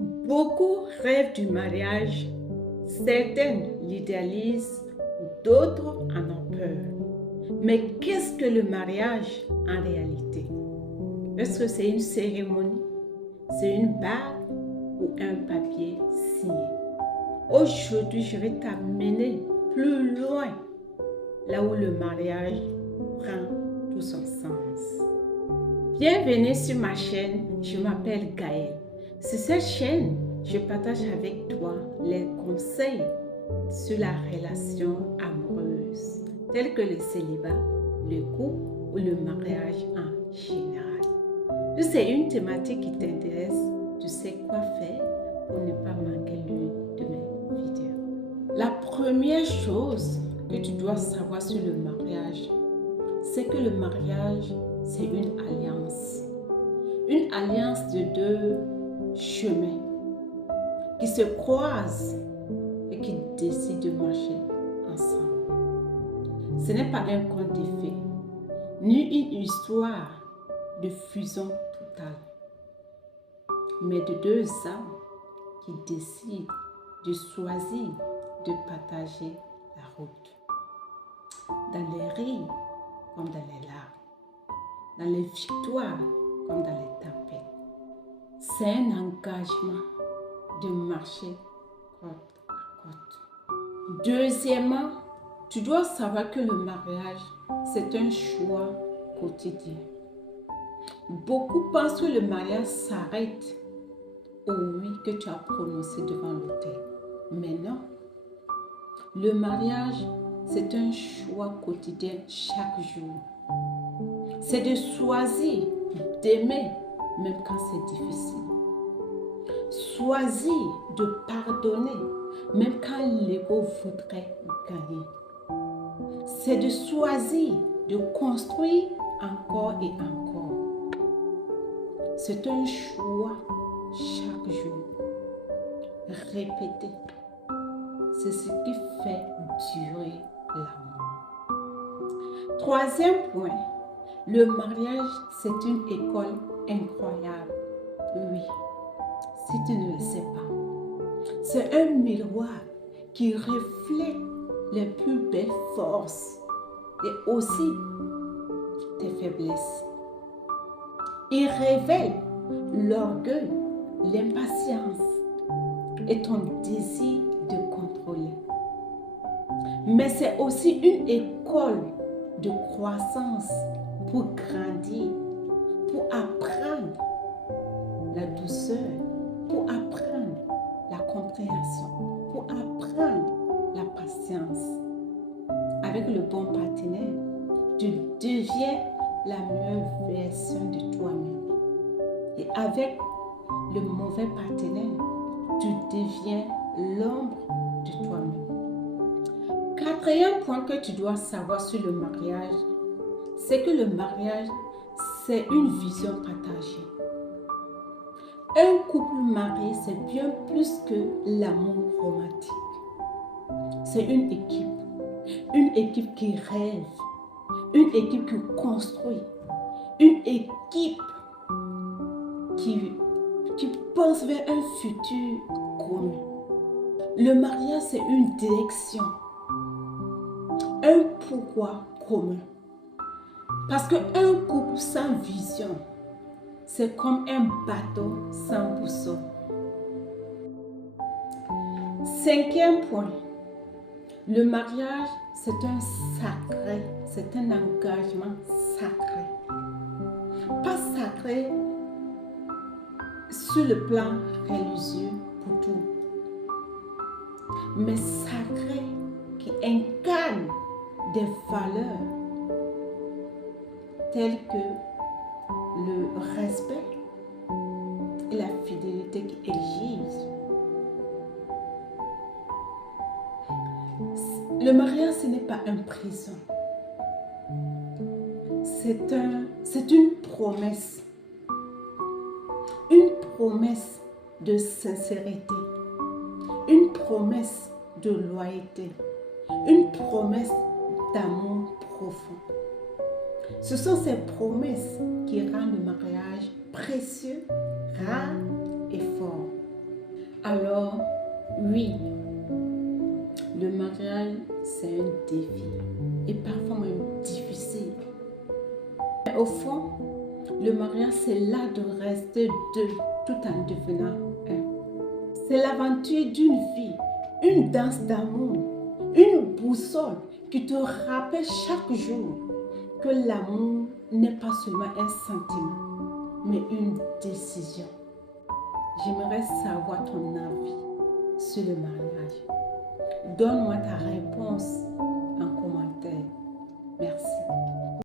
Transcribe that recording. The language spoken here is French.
Beaucoup rêvent du mariage, certaines l'idéalisent, d'autres en ont peur. Mais qu'est-ce que le mariage en réalité? Est-ce que c'est une cérémonie, c'est une bague ou un papier signé? Aujourd'hui, je vais t'amener plus loin, là où le mariage prend tout son sens. Bienvenue sur ma chaîne, je m'appelle Gaëlle. Sur cette chaîne, je partage avec toi les conseils sur la relation amoureuse, tels que le célibat, le couple ou le mariage en général. Si c'est une thématique qui t'intéresse, tu sais quoi faire pour ne pas manquer l'une de mes vidéos. La première chose que tu dois savoir sur le mariage, c'est que le mariage, c'est une alliance. Une alliance de deux chemins qui se croisent et qui décident de marcher ensemble. Ce n'est pas un conte de fées, ni une histoire de fusion totale, mais de deux âmes qui décident de choisir de partager la route. Dans les rires comme dans les larmes, dans les victoires comme dans les tempêtes. C'est un engagement de marcher côte à côte. Deuxièmement, tu dois savoir que le mariage, c'est un choix quotidien. Beaucoup pensent que le mariage s'arrête au oui que tu as prononcé devant l'autel. Mais non. Le mariage, c'est un choix quotidien chaque jour. C'est de choisir d'aimer même quand c'est difficile. Choisir de pardonner même quand l'ego voudrait gagner. C'est de choisir de construire encore et encore. C'est un choix chaque jour. Répéter. C'est ce qui fait durer l'amour. Troisième point, le mariage, c'est une école incroyable. Oui, si tu ne le sais pas. C'est un miroir qui reflète les plus belles forces et aussi tes faiblesses. Il révèle l'orgueil, l'impatience et ton désir de contrôler. Mais c'est aussi une école de croissance pour grandir, pour apprendre la douceur, pour apprendre la compréhension, pour apprendre la patience. Avec le bon partenaire, tu deviens la meilleure version de toi-même. Et avec le mauvais partenaire, tu deviens l'ombre de toi-même. Quatrième point que tu dois savoir sur le mariage, c'est que le mariage, c'est une vision partagée. Un couple marié, c'est bien plus que l'amour romantique. C'est une équipe qui rêve, une équipe qui construit, une équipe qui pense vers un futur commun. Le mariage, c'est une direction, un pourquoi commun. Parce qu'un couple sans vision, c'est comme un bateau sans boussole. Cinquième point, le mariage, c'est un engagement sacré. Pas sacré sur le plan religieux pour tout, mais sacré qui incarne des valeurs telles que le respect et la fidélité qui exigent. Le mariage, ce n'est pas une prison. C'est une promesse. Une promesse de sincérité. Une promesse de loyauté. Une promesse d'amour profond. Ce sont ces promesses qui rendent le mariage précieux, rare et fort. Oui, le mariage, c'est un défi et parfois même difficile. Mais au fond, le mariage, c'est l'art de rester deux tout en devenant un. C'est l'aventure d'une vie, une danse d'amour, une boussole qui te rappelle chaque jour que l'amour n'est pas seulement un sentiment, mais une décision. J'aimerais savoir ton avis sur le mariage. Donne-moi ta réponse en commentaire. Merci.